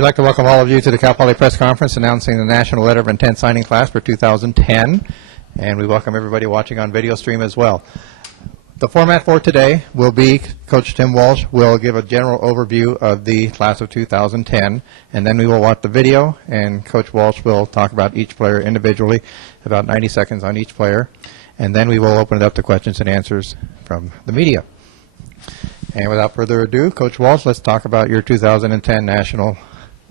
We'd like to welcome all of you to the Cal Poly press conference announcing the National Letter of Intent signing class for 2010, and we welcome everybody watching on video stream as well. The format for today will be Coach Tim Walsh will give a general overview of the class of 2010, and then we will watch the video, and Coach Walsh will talk about each player individually, about 90 seconds on each player, and then we will open it up to questions and answers from the media. And without further ado, Coach Walsh, let's talk about your 2010 National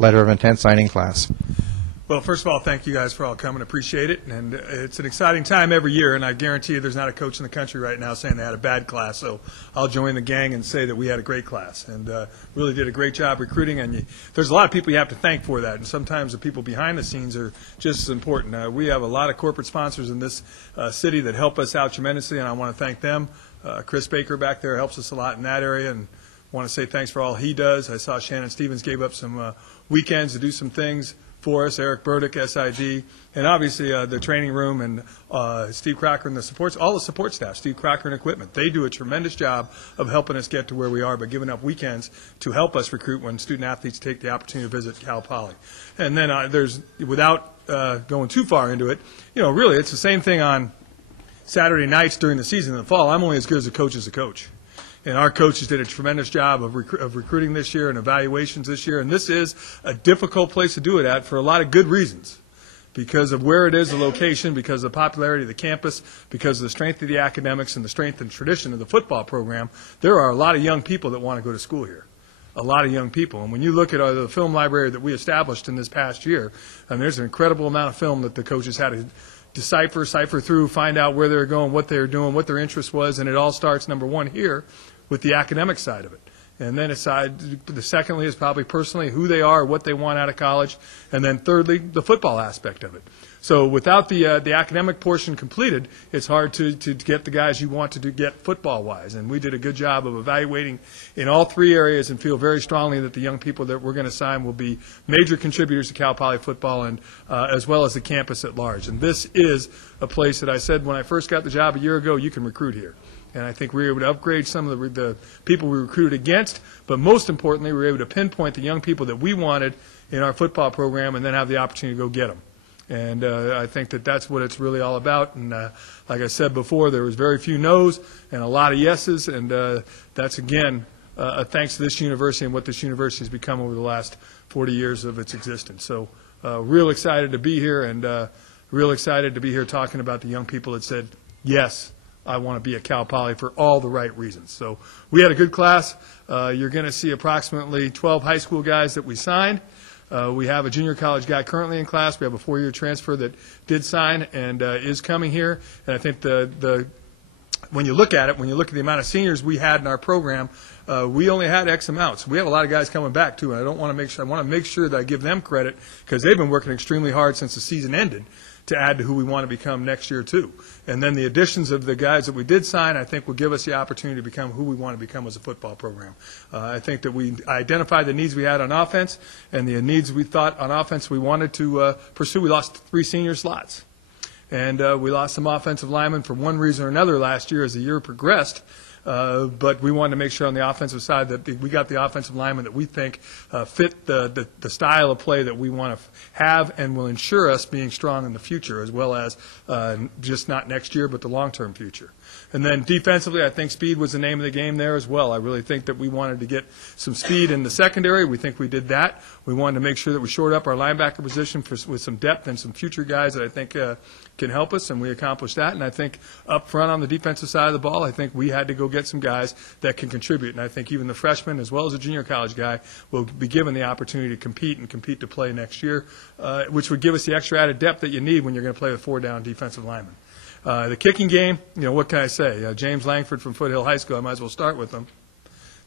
Letter of Intent signing class. Well, first of all, thank you guys for all coming. Appreciate it. And it's an exciting time every year, and I guarantee you there's not a coach in the country right now saying they had a bad class. So I'll join the gang and say that we had a great class and really did a great job recruiting. And there's a lot of people you have to thank for that, and sometimes the people behind the scenes are just as important. We have a lot of corporate sponsors in this city that help us out tremendously, and I want to thank them. Chris Baker back there helps us a lot in that area, and want to say thanks for all he does. I saw Shannon Stevens gave up some weekends to do some things for us, Eric Burdick, SID, and obviously the training room and Steve Crocker and the supports, all the support staff, Steve Crocker and equipment. They do a tremendous job of helping us get to where we are by giving up weekends to help us recruit when student athletes take the opportunity to visit Cal Poly. And then there's, without going too far into it, really it's the same thing on Saturday nights during the season in the fall. I'm only as good as a coach as a coach. And our coaches did a tremendous job of recruiting this year and evaluations this year. And this is a difficult place to do it at for a lot of good reasons. Because of where it is, the location, because of the popularity of the campus, because of the strength of the academics and the strength and tradition of the football program, there are a lot of young people that want to go to school here. A lot of young people. And when you look at the film library that we established in this past year, there's an incredible amount of film that the coaches had to decipher, cipher through, find out where they're going, what they're doing, what their interest was, and it all starts, number one, here with the academic side of it. And then the secondly is probably personally who they are, what they want out of college, and then thirdly, the football aspect of it. So without the academic portion completed, it's hard to get the guys you want to get football-wise. And we did a good job of evaluating in all three areas and feel very strongly that the young people that we're going to sign will be major contributors to Cal Poly football and as well as the campus at large. And this is a place that I said when I first got the job a year ago, you can recruit here. And I think we were able to upgrade some of the people we recruited against, but most importantly, we were able to pinpoint the young people that we wanted in our football program and then have the opportunity to go get them. And I think that that's what it's really all about. And like I said before, there was very few no's and a lot of yeses, and that's, again, thanks to this university and what this university has become over the last 40 years of its existence. So real excited to be here, and real excited to be here talking about the young people that said, yes, I want to be at Cal Poly for all the right reasons. So we had a good class. You're going to see approximately 12 high school guys that we signed. We have a junior college guy currently in class. We have a four-year transfer that did sign and is coming here. And I think when you look at it, when you look at the amount of seniors we had in our program, we only had X amounts. We have a lot of guys coming back too, and I want to make sure that I give them credit because they've been working extremely hard since the season ended to add to who we want to become next year too. And then the additions of the guys that we did sign, I think, will give us the opportunity to become who we want to become as a football program. I think that we identified the needs we had on offense and the needs we thought on offense we wanted to pursue. We lost 3 senior slots. And we lost some offensive linemen for one reason or another last year as the year progressed. But we wanted to make sure on the offensive side that we got the offensive linemen that we think fit the style of play that we want to have and will ensure us being strong in the future as well as just not next year but the long-term future. And then defensively, I think speed was the name of the game there as well. I really think that we wanted to get some speed in the secondary. We think we did that. We wanted to make sure that we shored up our linebacker position with some depth and some future guys that I think can help us, and we accomplished that. And I think up front on the defensive side of the ball, I think we had to go get some guys that can contribute. And I think even the freshmen as well as a junior college guy will be given the opportunity to compete to play next year, which would give us the extra added depth that you need when you're going to play with 4-down defensive linemen. The kicking game, what can I say? James Langford from Foothill High School, I might as well start with him.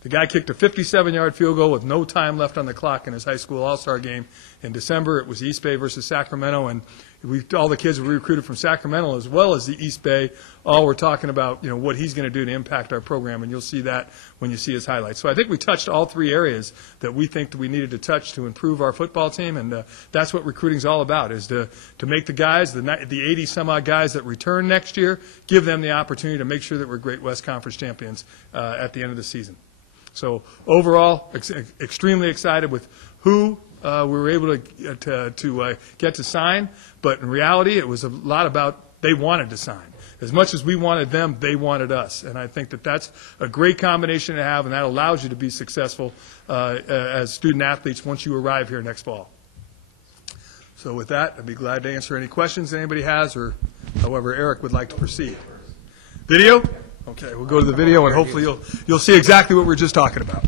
The guy kicked a 57-yard field goal with no time left on the clock in his high school all-star game in December. It was East Bay versus Sacramento, and all the kids we recruited from Sacramento as well as the East Bay all were talking about what he's going to do to impact our program, and you'll see that when you see his highlights. So I think we touched all 3 areas that we think that we needed to touch to improve our football team, and that's what recruiting is all about, is to make the guys, the 80-some-odd guys that return next year, give them the opportunity to make sure that we're Great West Conference champions at the end of the season. So overall, extremely excited with who we were able to get to sign, but in reality, it was a lot about they wanted to sign. As much as we wanted them, they wanted us. And I think that that's a great combination to have, and that allows you to be successful as student athletes once you arrive here next fall. So with that, I'd be glad to answer any questions anybody has, or however Eric would like to proceed. Video? Okay, we'll go to the video, and hopefully you'll see exactly what we were just talking about.